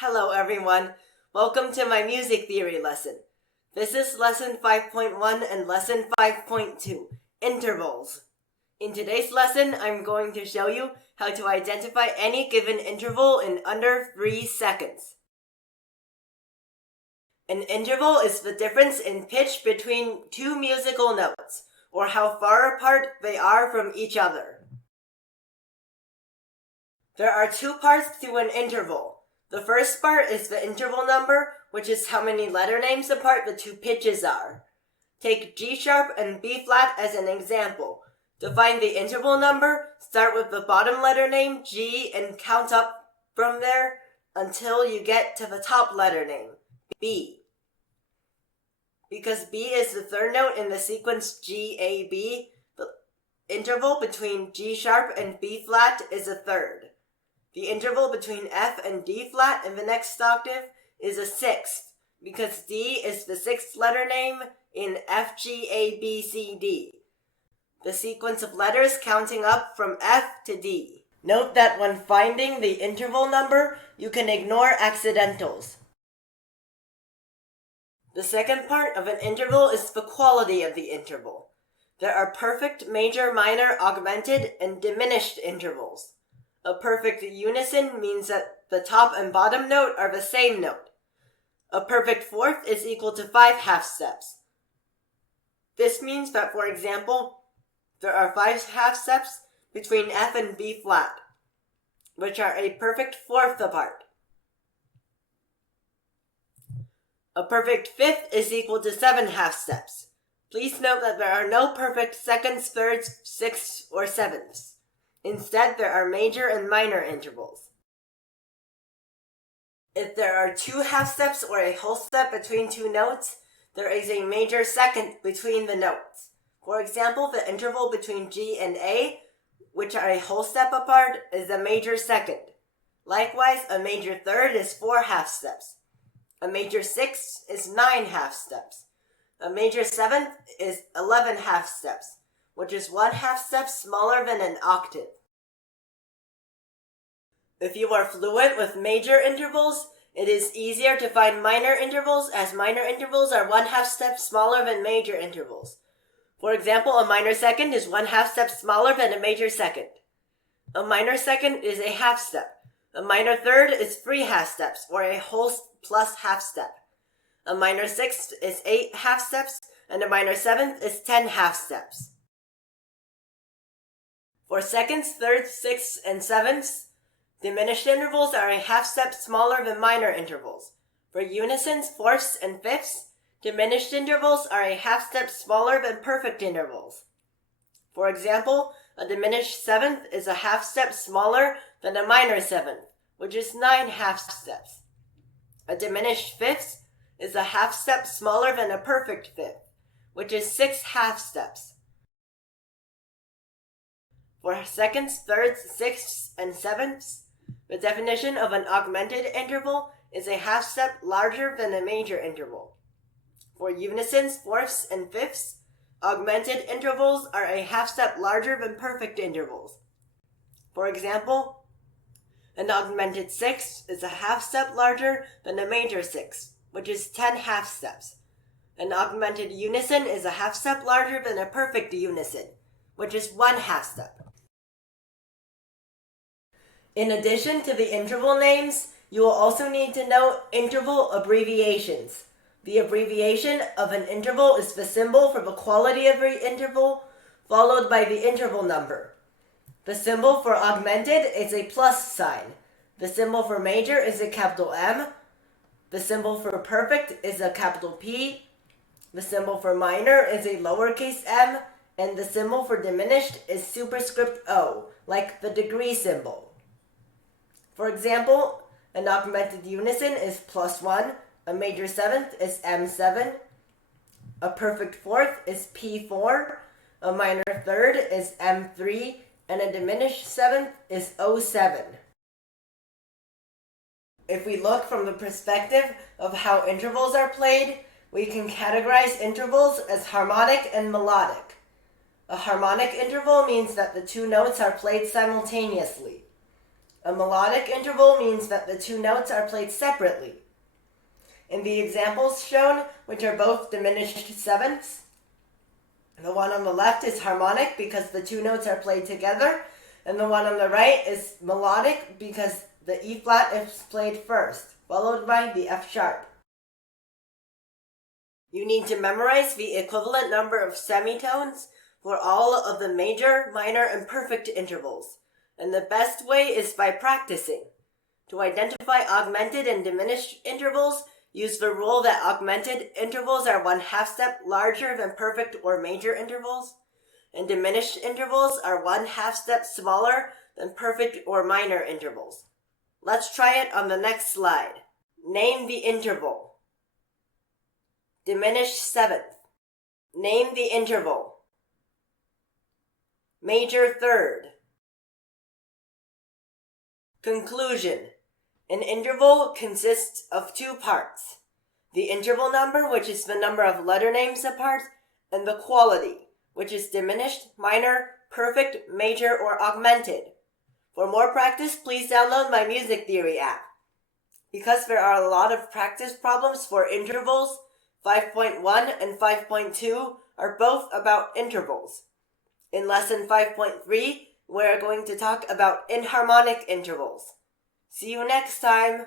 Hello everyone, welcome to my music theory lesson. This is lesson 5.1 and lesson 5.2, intervals. In today's lesson, I'm going to show you how to identify any given interval in under 3 seconds. An interval is the difference in pitch between two musical notes, or how far apart they are from each other. There are two parts to an interval. The first part is the interval number, which is how many letter names apart the two pitches are. Take G sharp and B flat as an example. To find the interval number, start with the bottom letter name, G, and count up from there until you get to the top letter name, B. Because B is the third note in the sequence G-A-B, the interval between G sharp and B flat is a third. The interval between F and D flat in the next octave is a sixth, because D is the sixth letter name in F, G, A, B, C, D, the sequence of letters counting up from F to D. Note that when finding the interval number, you can ignore accidentals. The second part of an interval is the quality of the interval. There are perfect, major, minor, augmented, and diminished intervals. A perfect unison means that the top and bottom note are the same note. A perfect fourth is equal to 5 half steps. This means that, for example, there are 5 half steps between F and B flat, which are a perfect fourth apart. A perfect fifth is equal to 7 half steps. Please note that there are no perfect seconds, thirds, sixths, or sevenths. Instead, there are major and minor intervals. If there are 2 half steps or a whole step between two notes, there is a major second between the notes. For example, the interval between G and A, which are a whole step apart, is a major second. Likewise, a major third is 4 half steps. A major sixth is 9 half steps. A major seventh is 11 half steps, which is 1 half step smaller than an octave. If you are fluent with major intervals, it is easier to find minor intervals, as minor intervals are 1 half step smaller than major intervals. For example, a minor second is 1 half step smaller than a major second. A minor second is a half step. A minor third is 3 half steps, or a whole plus half step. A minor sixth is 8 half steps, and a minor seventh is 10 half steps. For seconds, thirds, sixths, and sevenths, diminished intervals are a half step smaller than minor intervals. For unisons, fourths, and fifths, diminished intervals are a half step smaller than perfect intervals. For example, a diminished seventh is a half step smaller than a minor seventh, which is 9 half steps. A diminished fifth is a half step smaller than a perfect fifth, which is 6 half steps. For seconds, thirds, sixths, and sevenths, the definition of an augmented interval is a half step larger than a major interval. For unisons, fourths, and fifths, augmented intervals are a half step larger than perfect intervals. For example, an augmented sixth is a half step larger than a major sixth, which is 10 half steps. An augmented unison is a half step larger than a perfect unison, which is 1 half step. In addition to the interval names, you will also need to know interval abbreviations. The abbreviation of an interval is the symbol for the quality of the interval, followed by the interval number. The symbol for augmented is a plus sign. The symbol for major is a capital M. The symbol for perfect is a capital P. The symbol for minor is a lowercase m. And the symbol for diminished is superscript O, like the degree symbol. For example, an augmented unison is +1, a major seventh is M7, a perfect fourth is P4, a minor third is M3, and a diminished seventh is O7. If we look from the perspective of how intervals are played, we can categorize intervals as harmonic and melodic. A harmonic interval means that the two notes are played simultaneously. A melodic interval means that the two notes are played separately. In the examples shown, which are both diminished sevenths, the one on the left is harmonic because the two notes are played together, and the one on the right is melodic because the E flat is played first, followed by the F sharp. You need to memorize the equivalent number of semitones for all of the major, minor, and perfect intervals, and the best way is by practicing. To identify augmented and diminished intervals, use the rule that augmented intervals are 1/2 step larger than perfect or major intervals, and diminished intervals are 1/2 step smaller than perfect or minor intervals. Let's try it on the next slide. Name the interval. Diminished seventh. Name the interval. Major third. Conclusion. An interval consists of two parts. The interval number, which is the number of letter names apart, and the quality, which is diminished, minor, perfect, major, or augmented. For more practice, please download my music theory app. Because there are a lot of practice problems for intervals, 5.1 and 5.2 are both about intervals. In lesson 5.3, we're going to talk about inharmonic intervals. See you next time!